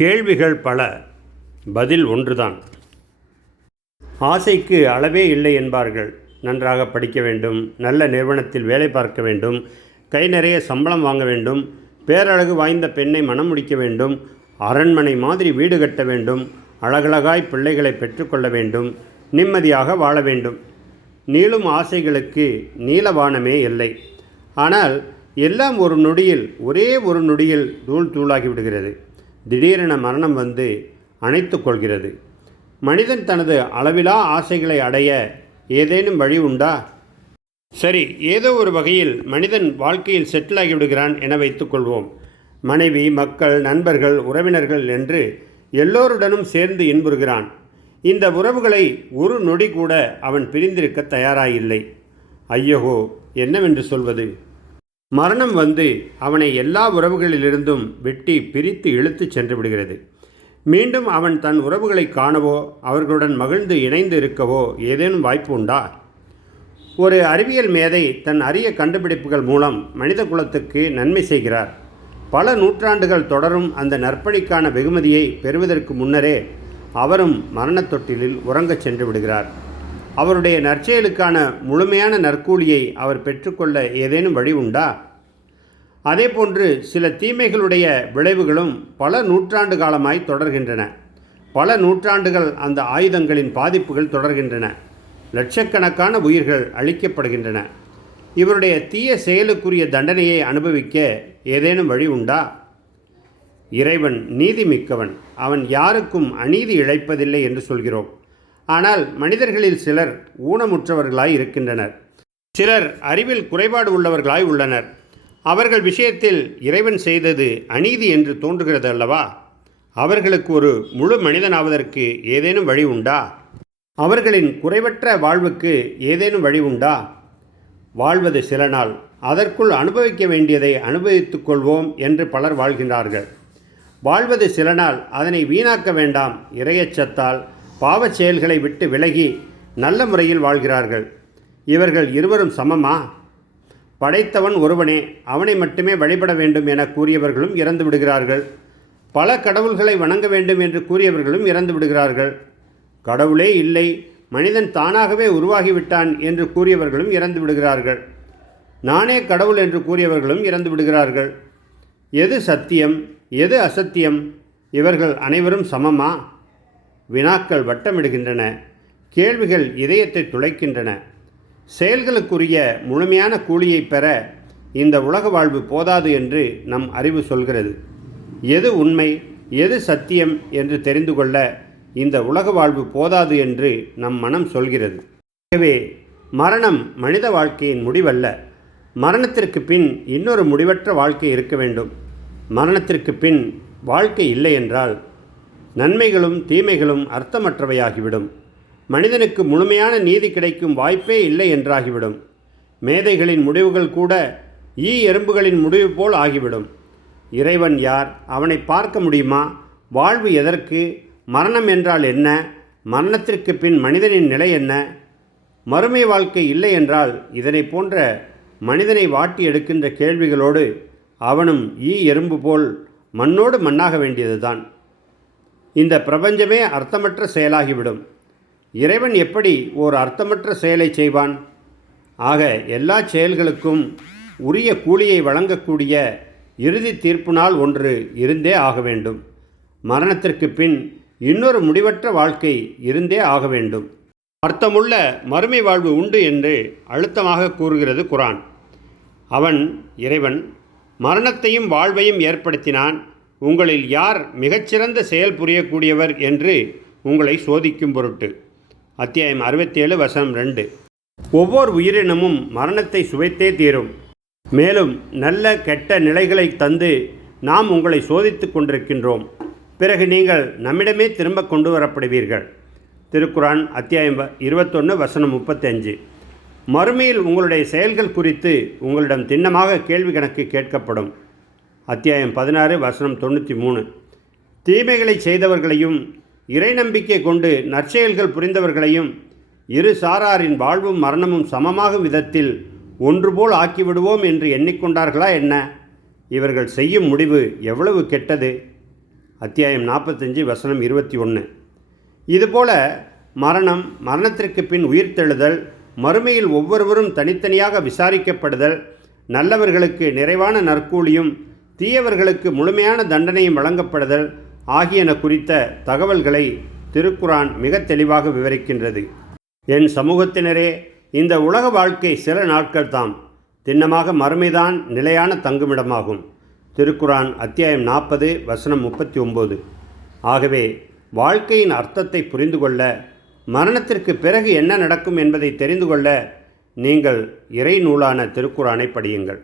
கேள்விகள் பல பதில் ஒன்றுதான். ஆசைக்கு அளவே இல்லை என்பார்கள். நன்றாக படிக்க வேண்டும் நல்ல நிறுவனத்தில் வேலை பார்க்க வேண்டும் கை நிறைய சம்பளம் வாங்க வேண்டும் பேரழகு வாய்ந்த பெண்ணை மணம் முடிக்க வேண்டும் அரண்மனை மாதிரி வீடு கட்ட வேண்டும் அழகழகாய் பிள்ளைகளை பெற்றுக்கொள்ள வேண்டும் நிம்மதியாக வாழ வேண்டும். நீளும் ஆசைகளுக்கு நீலவானமே இல்லை. ஆனால் எல்லாம் ஒரு நொடியில் ஒரே ஒரு நொடியில் தூள் தூளாகி விடுகிறது. திடீரென மரணம் வந்து அணைத்து கொள்கிறது. மனிதன் தனது அளவிலா ஆசைகளை அடைய ஏதேனும் வழி உண்டா? சரி ஏதோ ஒரு வகையில் மனிதன் வாழ்க்கையில் செட்டில் ஆகிவிடுகிறான் என வைத்துக்கொள்வோம் மனைவி மக்கள் நண்பர்கள் உறவினர்கள் என்று எல்லோருடனும் சேர்ந்து இன்புறுகிறான். இந்த உறவுகளை ஒரு நொடி கூட அவன் பிரிந்திருக்க தயாராயில்லை. ஐயகோ என்னவென்று சொல்வது? மரணம் வந்து அவனை எல்லா உறவுகளிலிருந்தும் வெட்டி பிரித்து இழுத்துச் சென்று விடுகிறது. மீண்டும் அவன் தன் உறவுகளை காணவோ அவர்களுடன் மகிழ்ந்து இணைந்து இருக்கவோ ஏதேனும் வாய்ப்பு உண்டா? ஒரு அறிவியல் மேதை தன் அரிய கண்டுபிடிப்புகள் மூலம் மனித குலத்துக்கு நன்மை செய்கிறார். பல நூற்றாண்டுகள் தொடரும் அந்த நற்பணிக்கான வெகுமதியை பெறுவதற்கு முன்னரே அவரும் மரணத் தொட்டிலில் உறங்கச் சென்று விடுகிறார். அவருடைய நற்செயலுக்கான முழுமையான நற்கூலியை அவர் பெற்றுக்கொள்ள ஏதேனும் வழி உண்டா? அதேபோன்று சில தீமைகளுடைய விளைவுகளும் பல நூற்றாண்டு காலமாய் தொடர்கின்றன. பல நூற்றாண்டுகள் அந்த ஆயுதங்களின் பாதிப்புகள் தொடர்கின்றன. லட்சக்கணக்கான உயிர்கள் அழிக்கப்படுகின்றன. இவருடைய தீய செயலுக்குரிய தண்டனையை அனுபவிக்க ஏதேனும் வழி உண்டா? இறைவன் நீதி மிக்கவன் அவன் யாருக்கும் அநீதி இழைப்பதில்லை என்று சொல்கிறோம். ஆனால் மனிதர்களில் சிலர் ஊனமுற்றவர்களாய் இருக்கின்றனர். சிலர் அறிவில் குறைபாடு உள்ளவர்களாய் உள்ளனர். அவர்கள் விஷயத்தில் இறைவன் செய்தது அநீதி என்று தோன்றுகிறது அல்லவா அவர்களுக்கு ஒரு முழு மனிதனாவதற்கு ஏதேனும் வழி உண்டா? அவர்களின் குறைவற்ற வாழ்வுக்கு ஏதேனும் வழி உண்டா? வாழ்வது சில நாள் அதற்குள் அனுபவிக்க வேண்டியதை அனுபவித்துக் கொள்வோம் என்று பலர் வாழ்கின்றார்கள். வாழ்வது சில நாள் அதனை வீணாக்க வேண்டாம் இரையச்சத்தால் பாவச் செயல்களை விட்டு விலகி நல்ல முறையில் வாழ்கிறார்கள். இவர்கள் இருவரும் சமமா? படைத்தவன் ஒருவனே அவனை மட்டுமே வழிபட வேண்டும் என கூறியவர்களும் இறந்து விடுகிறார்கள். பல கடவுள்களை வணங்க வேண்டும் என்று கூறியவர்களும் இறந்து விடுகிறார்கள். கடவுளே இல்லை மனிதன் தானாகவே உருவாகிவிட்டான் என்று கூறியவர்களும் இறந்து விடுகிறார்கள். நானே கடவுள் என்று கூறியவர்களும் இறந்து விடுகிறார்கள். எது சத்தியம் எது அசத்தியம்? இவர்கள் அனைவரும் சமமா? வினாக்கள் வட்டமிடுகின்றன கேள்விகள் இதயத்தை துளைக்கின்றன. செயல்களுக்குரிய முழுமையான கூலியை பெற இந்த உலக வாழ்வு போதாது என்று நம் அறிவு சொல்கிறது. எது உண்மை எது சத்தியம் என்று தெரிந்து கொள்ள இந்த உலக வாழ்வு போதாது என்று நம் மனம் சொல்கிறது. ஆகவே மரணம் மனித வாழ்க்கையின் முடிவல்ல. மரணத்திற்கு பின் இன்னொரு முடிவற்ற வாழ்க்கை இருக்க வேண்டும். மரணத்திற்கு பின் வாழ்க்கை இல்லை என்றால் நன்மைகளும் தீமைகளும் அர்த்தமற்றவையாகிவிடும். மனிதனுக்கு முழுமையான நீதி கிடைக்கும் வாய்ப்பே இல்லை என்றாகிவிடும். மேதைகளின் முடிவுகள் கூட ஈ எறும்புகளின் முடிவு போல் ஆகிவிடும். இறைவன் யார்? அவனை பார்க்க முடியுமா? வாழ்வு எதற்கு? மரணம் என்றால் என்ன? மரணத்திற்கு பின் மனிதனின் நிலை என்ன? மறுமை வாழ்க்கை இல்லை என்றால் இதனை போன்ற மனிதனை வாட்டி எடுக்கின்ற கேள்விகளோடு அவனும் ஈ எறும்பு போல் மண்ணோடு மண்ணாக வேண்டியதுதான். இந்த பிரபஞ்சமே அர்த்தமற்ற செயலாகிவிடும். இறைவன் எப்படி ஓர் அர்த்தமற்ற செயலை செய்வான்? ஆக எல்லா செயல்களுக்கும் உரிய கூலியை வழங்கக்கூடிய இறுதி தீர்ப்பு நாள் ஒன்று இருந்தே ஆக வேண்டும். மரணத்திற்கு பின் இன்னொரு முடிவற்ற வாழ்க்கை இருந்தே ஆக வேண்டும். அர்த்தமுள்ள மறுமை வாழ்வு உண்டு என்று அழுத்தமாக கூறுகிறது குரான். அவன் இறைவன் மரணத்தையும் வாழ்வையும் ஏற்படுத்தினான். உங்களில் யார் மிகச்சிறந்த செயல் புரியக்கூடியவர் என்று உங்களை சோதிக்கும் பொருட்டு. அத்தியாயம் அறுபத்தேழு வசனம் ரெண்டு. ஒவ்வொரு உயிரினமும் மரணத்தை சுவைத்தே தீரும். மேலும் நல்ல கெட்ட நிலைகளை தந்து நாம் உங்களை சோதித்து கொண்டிருக்கின்றோம். பிறகு நீங்கள் நம்மிடமே திரும்ப கொண்டு வரப்படுவீர்கள். திருக்குரான் அத்தியாயம் இருபத்தொன்று வசனம் முப்பத்தஞ்சு. மறுமையில் உங்களுடைய செயல்கள் குறித்து உங்களிடம் திண்ணமாக கேள்வி கணக்கு கேட்கப்படும். அத்தியாயம் பதினாறு வசனம் தொண்ணூற்றி மூணு. தீமைகளை செய்தவர்களையும் இறை நம்பிக்கை கொண்டு நற்செயல்கள் புரிந்தவர்களையும் இரு சாராரின் வாழ்வும் மரணமும் சமமாகும் விதத்தில் ஒன்றுபோல் ஆக்கிவிடுவோம் என்று எண்ணிக்கொண்டார்களா என்ன? இவர்கள் செய்யும் முடிவு எவ்வளவு கெட்டது? அத்தியாயம் நாற்பத்தஞ்சு வசனம் இருபத்தி ஒன்று இதுபோல மரணம் மரணத்திற்கு பின் உயிர்த்தெழுதல் மறுமையில் ஒவ்வொருவரும் தனித்தனியாக விசாரிக்கப்படுதல் நல்லவர்களுக்கு நிறைவான நற்கூலியும் தீயவர்களுக்கு முழுமையான தண்டனையும் வழங்கப்படுதல் ஆகியன குறித்த தகவல்களை திருக்குரான் மிக தெளிவாக விவரிக்கின்றது. என் சமூகத்தினரே இந்த உலக வாழ்க்கை சில நாட்கள் தாம் திண்ணமாக மறுமைதான் நிலையான தங்குமிடமாகும். திருக்குரான் அத்தியாயம் நாற்பது வசனம் முப்பத்தி ஒம்பது ஆகவே வாழ்க்கையின் அர்த்தத்தை புரிந்து கொள்ள மரணத்திற்கு பிறகு என்ன நடக்கும் என்பதை தெரிந்து கொள்ள நீங்கள் இறை நூலான திருக்குறானை படியுங்கள்.